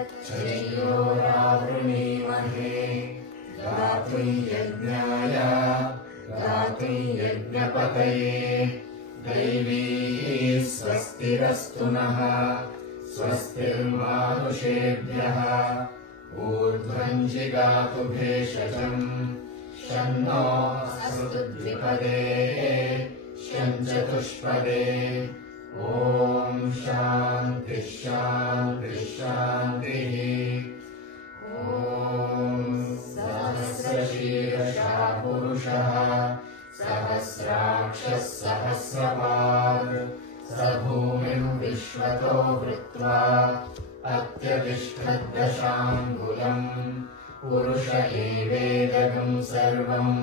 तच्छ्रेयोरावृणीमहे गातुं यज्ञाय गातुं यज्ञपतये दैवी स्वस्तिरस्तु नः स्वस्तिर्मानुषेभ्यः ऊर्ध्वं जिगातु भेषजम् शन्नो अस्तु द्विपदे शञ्चतुष्पदे ॐ शान्तिः शान्तिः शान्तिः ॐ सहस्रशीर्षः पुरुषः सहस्राक्षः सहस्रपात् स भूमिं विश्वतो वृत्वा अत्यतिष्ठद्दशाङ्गुलम् पुरुष एवेदगं सर्वम्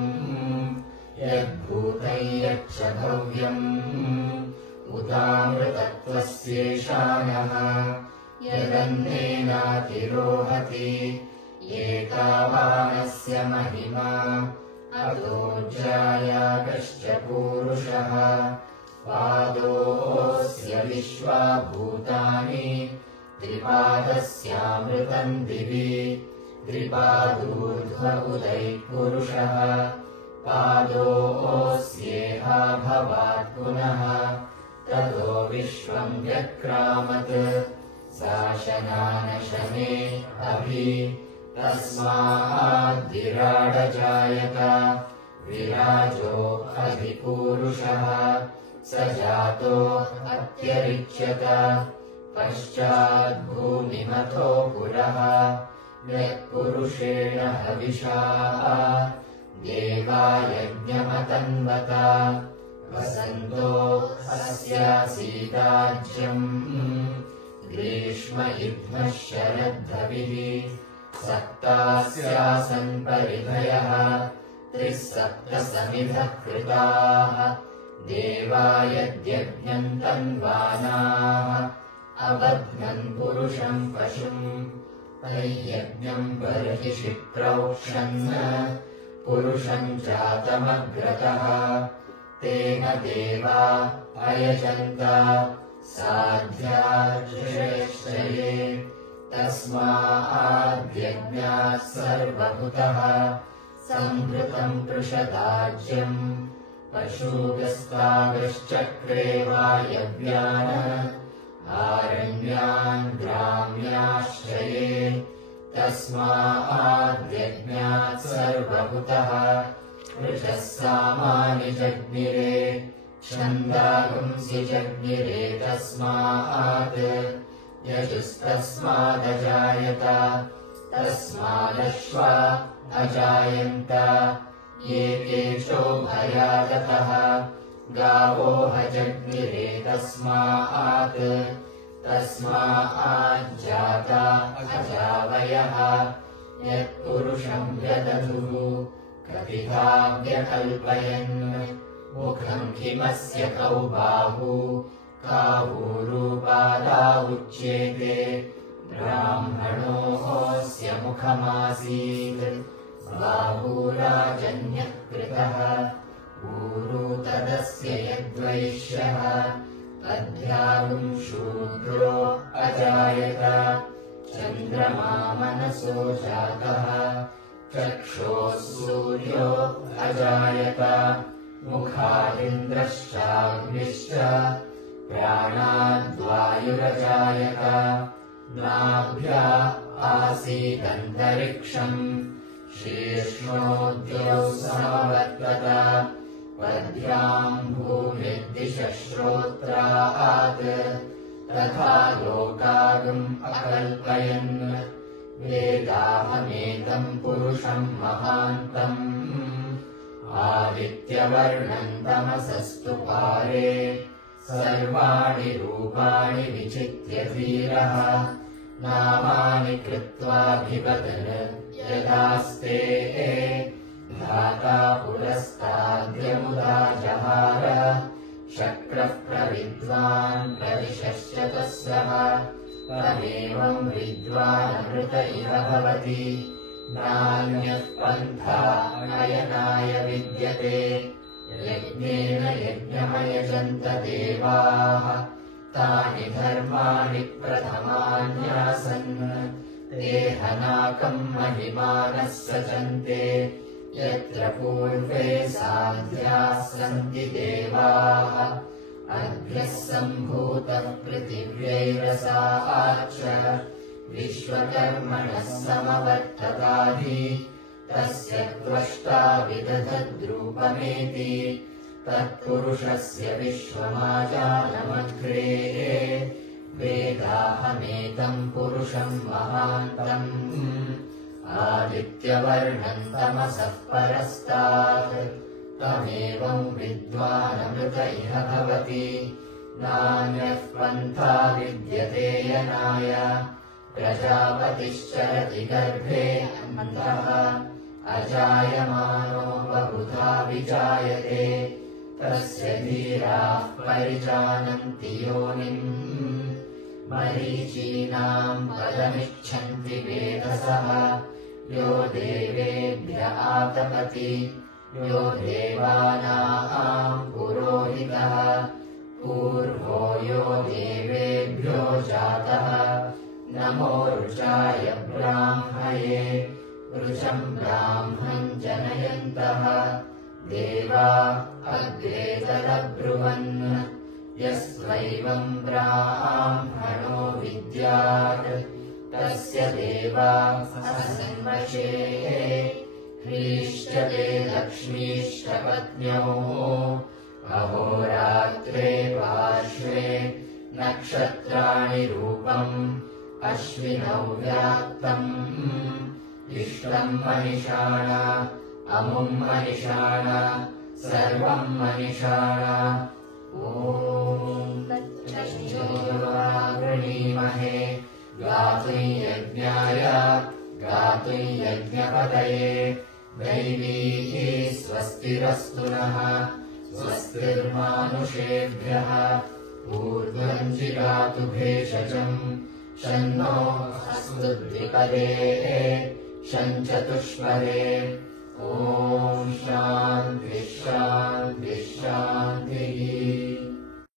यद्भूतं यच्च भव्यम् उदामृतत्वस्येषानः यदन्नेनातिरोहति एतावानस्य महिमा अतोऽजायागश्च पूरुषः पादोऽस्य विश्वा भूतानि त्रिपादस्यामृतम् दिवि त्रिपादूर्ध्व उदैः पादोऽस्येहा भवात् पुनः ततो विश्वम् व्यक्रामत् शासनानशने अभि तस्माद्विराडजायत विराजो अधिपूरुषः स जातो अत्यरिच्यत पश्चाद्भूमिमथो पुरः यत्पुरुषेण हविषा देवा यज्ञमतन्वत वसन्तो अस्यासीदाज्यम् ग्रीष्म इद्मः शरद्धविः सप्तास्यासन् परिधयः त्रिसप्तसमिधः कृताः देवा यद्यज्ञम् तन्वानाः अबध्नन् पुरुषम् पशुम् तैयज्ञम् बर्हिषि प्रौक्षन् पुरुषम् जातमग्रतः तेन देवा अयजन्त साध्याश्रये तस्माद्यज्ञात् सर्वभूतः संहृतम् पृषदाज्यम् पशुगस्तागश्चक्रे वायव्यान् आरण्यान् ग्राम्याश्रये तस्माद्यज्ञात् सर्वभूतः वृषः सामानि जज्ञिरे छन्दागुंसि जज्ञिरे तस्मात् यजुस्तस्मादजायत तस्मादश्वा अजायन्त ये केशोभयागतः गावो हजज्ञिरे तस्मात् तस्माज्जाता अजावयः यत्पुरुषम् व्यदधुः कपिधा व्यकल्पयन् मुखम् किमस्य कौ बाहू कावूरूपादा उच्येते ब्राह्मणोऽस्य मुखमासीत् बाहूराजन्यः कृतः ऊरू तदस्य यद्वैश्यः अध्यागुम् शूद्रो अजायत चन्द्रमा मनसो जातः चक्षोः सूर्यो अजायत मुखादिन्द्रश्चाग्निश्च प्राणाद्वायुरजायत नाभ्या आसीदन्तरिक्षम् शीर्ष्णोद्यौ समवर्तत पद्भ्याम् भूमिर्दिशः श्रोत्रात् तथा लोकागम् अकल्पयन् वेदाहमेतम् पुरुषम् महान्तम् आदित्यवर्णम् तमसस्तु पारे सर्वाणि रूपाणि विचित्य धीरः नामानि कृत्वाभिवदन् यदास्ते धाता पुरस्ताद्यमुदा जहार शक्रः प्रविद्वान् प्रविशश्च तस्सः तमेवम् विद्वानमृत इव भवति नान्यः पन्था नयनाय विद्यते यज्ञेन यज्ञमयजन्त देवाः तानि धर्माणि प्रथमान्यासन् देहनाकम् महिमानः सचन्ते यत्र पूर्वे साध्याः सन्ति देवाः अभ्यः सम्भूतः पृथिव्यैरसाच्च विश्वकर्मणः समवर्तताधि तस्य त्वष्टा विदधद्रूपमेति तत्पुरुषस्य विश्वमाजानमग्रे वेदाहमेतम् पुरुषम् महान्तम् आदित्यवर्णम् तमसः परस्तात् तमेवम् विद्वानमृत इह भवति नान्यः पन्था विद्यते यनाय प्रजापतिश्चरति गर्भे अन्तः अजायमानो बहुधा विजायते तस्य धीराः परिजानन्ति योनिम् मरीचीनाम् पदमिच्छन्ति वेदसः यो देवेभ्य आतपति यो देवानाम् पुरोहितः पूर्वो यो देवेभ्यो जातः नमो ऋचाय ब्राह्मये ऋचम् ब्राह्मम् जनयन्तः देवा अग्रे तदब्रुवन् यस्त्वैवम् ब्राह्मणो विद्यात् तस्य देवा असन्वशे ह्रीश्चते लक्ष्मीश्च पत्न्योः अहोरात्रे पार्श्वे नक्षत्राणि रूपम् अश्विनौ व्याप्तम् इष्टम् मनिषाण अमुम् मनिषाण सर्वम् मनिषाण ॐ तच्छ्चोर्वावृणीमहे गातुम् यज्ञाय गातुम् यज्ञपतये दैवीः स्वस्तिरस्तु नः स्वस्तिर्मानुषेभ्यः ऊर्ध्वम् जिगातु भेषजम् शन्नो अस्तु द्विपदे शञ्चतुष्पदे ॐ शान्तिः शान्तिः शान्तिः।